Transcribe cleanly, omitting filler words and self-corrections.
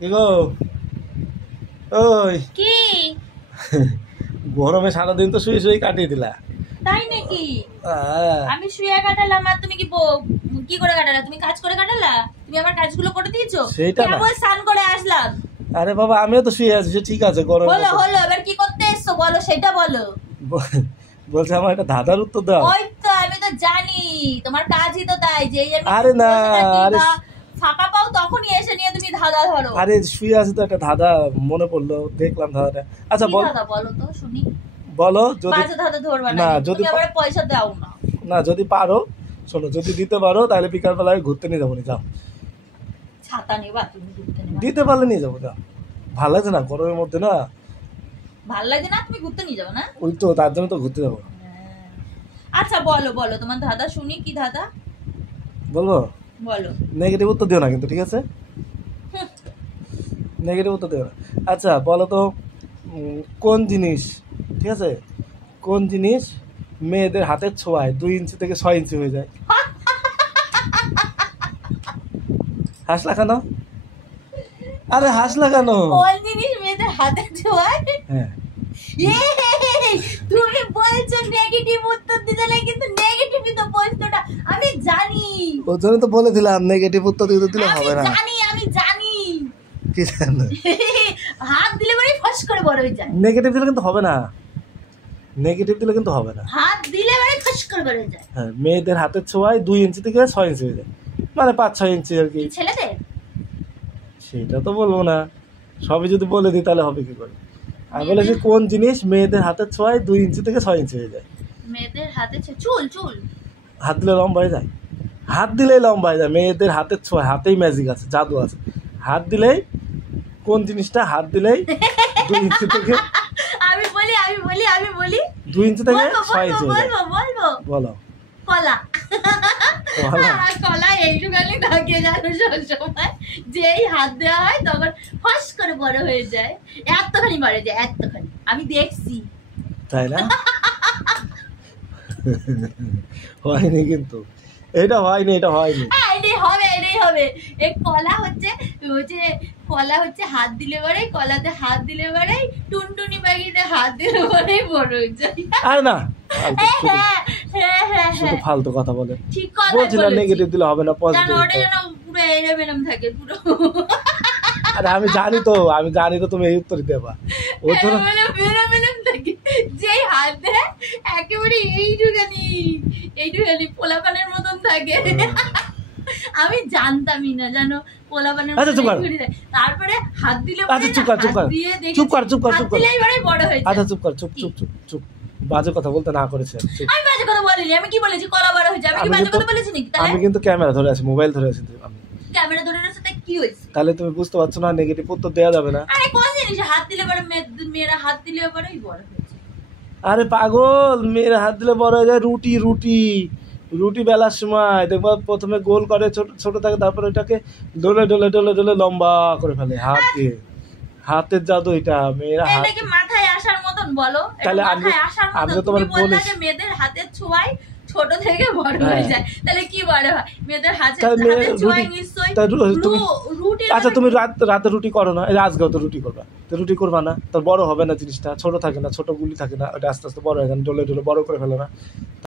কি গো? ওই কি গরমে সারাদিন তো শুয়ে শুয়ে কাটিয়ে দিলা। তাই নাকি? আহ, আমি শুয়ে কাটালাম আর তুমি কি করে কাটালা? তুমি কাজ করে কাটালা? তুমি আমার কাজগুলো করে দিয়েছো? সেটা না। কেবল স্নান করে আসলাম। আরে বাবা, আমিও তো শুয়ে আছি, সে ঠিক আছে। গরম হলো হলো, এবার কি করতে এসছো বলো, সেটা বলো। বলছে আমার একটা ধাঁধার উত্তর দাও। ওই তো আমি তো জানি তোমার কাজই তো তাই, যে আমি আরে না, বসে থাকি আরে বা ফাঁকা পাও তখনই এসে নিয়ে তুমি ধাঁধা ধরো। আরে শুয়ে আছি তো, একটা ধাঁধা মনে পড়লো, দেখলাম ধাঁধাটা। আচ্ছা কি বল, ধাঁধা বলো তো শুনি। বলো যদি বাজে ধাঁধা ধরবা না, না, যদি তুমি আবার পয়সা দাও না। না, যদি পারো শোনো, যদি দিতে পারো তাহলে বিকাল বেলায় ঘুরতে নিয়ে যাবো, যাও। ছাতা নেবা তুমি, ঘুরতে নেবা? দিতে পারলে নিয়ে যাবো, যাও। ভালো লাগছে না গরমের মধ্যে না? ভাল লাগে না? তুমি ঘুরতে নিয়ে যাবো না? ওই তো তার জন্য তো ঘুরতে যাবো। হ্যাঁ। আচ্ছা বলো বলো তোমার ধাঁধা শুনি, কি ধাঁধা বলবো? বলো। নেগেটিভ উত্তর দিও না কিন্তু, ঠিক আছে? হুঁ, নেগেটিভ উত্তর দিও না। আচ্ছা বলো তো, কোন জিনিস, ঠিক আছে, কোন জিনিস মেয়েদের হাতের ছোঁয়ায় 2 ইঞ্চি থেকে 6 ইঞ্চি হয়ে যায়? হাসলা কেন? আরে হাসলা কেন? কোন জিনিস মেয়েদের হাতে ছোঁয়ায়? হ্যাঁ, তুমি বলছো নেগেটিভ উত্তর দিতে না, কিন্তু নেগেটিভই তো প্রশ্নটা। আমি জানি, ওর জন্য তো বলে দিলাম নেগেটিভ উত্তর দিলে আমি হবে না। জানি, আমি জানি। কি জানো? হাত দিলে মানে ফস করে বড় হয়ে যায়। নেগেটিভ দিলে কিন্তু হবে না, নেগেটিভ দিলে কিন্তু হবে না। হাত দিলে মানে ফস করে বড় হয়ে যায়। হ্যাঁ, মেয়েদের হাতের ছোঁয়ায় 2 ইঞ্চি থেকে 6 ইঞ্চি হয়ে যায়, মানে 5-6 ইঞ্চি আর কি। ছেলেদের? সেটা তো বলবো না, সবই যদি বলে দিই তাহলে হবে কি করে? আমি বলেছি কোন জিনিস মেয়েদের হাতের ছোঁয়ায় 2 ইঞ্চি থেকে 6 ইঞ্চি হয়ে যায়। মেয়েদের হাতে চুল চুল। হাত দিলে লম্বা হয়ে যায়, হাত দিলেই লম্বা হয়ে যায়। মেয়েদের হাতের ছোঁয়ায়, হাতেই ম্যাজিক আছে, জাদু আছে। হাত দিলেই, কোন জিনিসটা হাত দিলেই 2 ইঞ্চি থেকে আমি বলি আমি বলি আমি বলি 2 ইঞ্চি থেকে বলবো 6 ইঞ্চি হয়ে যায়? বলবো বলবো বলো। কলা। কলা? কলা এইটুখানি থাকে জানো, সবসময় যেই হাত দেওয়া হয় তখন ফস করে বড় হয়ে যায়, এতখানি বড় হয়ে যায়, এতখানি। আমি দেখছি। তাই না? হয়নি কিন্তু, এটা হয়নি, এটা হয়নি। এটাই হবে, এটাই হবে। এই কলা হচ্ছে হচ্ছে কলা হচ্ছে হাত দিলে পরে, কলাতে হাত দিলে পরে টুনটুনি পাখিতে হাত দিলে পরে বড় হয়ে যায়। আর না, হ্যাঁ হ্যাঁ হ্যাঁ শুধু হ্যাঁ, ফালতু কথা বলে। ঠিক কথা বলছি না বলেছি। নেগেটিভ দিলে হবে না, জানো পজিটিভ। ওটা যেন পুরো এরম থাকে পুরো। আরে আমি জানি তো তুমি এই উত্তর দেবা, ওর জন্য। এরম থাকে, যেই হাত দেয় একেবারে এইটুখানি পোলাপানের মতন থাকে। আমি জানতামই না জানো, পোলাপানের আচ্ছা, মতন চুপ কর। এইটুখানি থাকে। তারপরে হাত দিলে আচ্ছা, চুপ কর, চুপ কর, চুপ কর, চুপ কর, চুপ কর। দিলেই পরে বড় হয়ে যায়। আচ্ছা চুপ কর, চুপ চুপ চুপ চুপ, বাজে কথা বলতে না করেছে। চুপ। আমি বাজে কথা বলিনি, আমি কি বলেছি? কলা বড় হয়ে যায়, আমি কি বাজে কথা বলেছি নাকি? আমি তাহলে কিন্তু ক্যামেরা ধরে আছি, মোবাইল ধরে আছি আমি। ক্যামেরা ধরে রয়েছে, তাই কি হয়েছে? তাহলে তুমি বুঝতে পারছো না, নেগেটিভ উত্তর দেওয়া যাবে না। আরে কোন জিনিস হাত দিলে পরে মেয়েরা হাত দিলে পরেই বড় হয়েছে? আরে পাগল, মেয়ের হাত দিলে বড় হয়ে যায় রুটি, রুটি। রুটি বেলার সময় দেখবো প্রথমে গোল করে, ছোট ছোট থাকে, তারপরে এটাকে ডলে ডলে ডলে ডলে লম্বা করে ফেলে হাত দিয়ে। হাতের জাদু এটা, মেয়েরা হাত। এটা কি মাথায় আসার মতন বলো? এটা তাহলে মাথায় আসার আমি মতন? তো তোমার তুমি বললা বলিস। যে মেয়েদের হাতের ছোঁয়ায় ছোট থেকে বড় হ্যাঁ। হয়ে যায়, তাহলে কি বড় হয়? মেয়েদের হাতের তাহলে ছোঁয়ায় রুটি, নিশ্চয়ই তুমি রুটির আচ্ছা তুমি রাতে রুটি করো না? এই আজকেও তো রুটি করবা, তো রুটি করবা না, তো বড় হবে না জিনিসটা, ছোট থাকে না, ছোট গুলি থাকে না, ওটা আস্তে আস্তে বড় হয়ে যায়, ডলে ডলে বড় করে ফেলো না।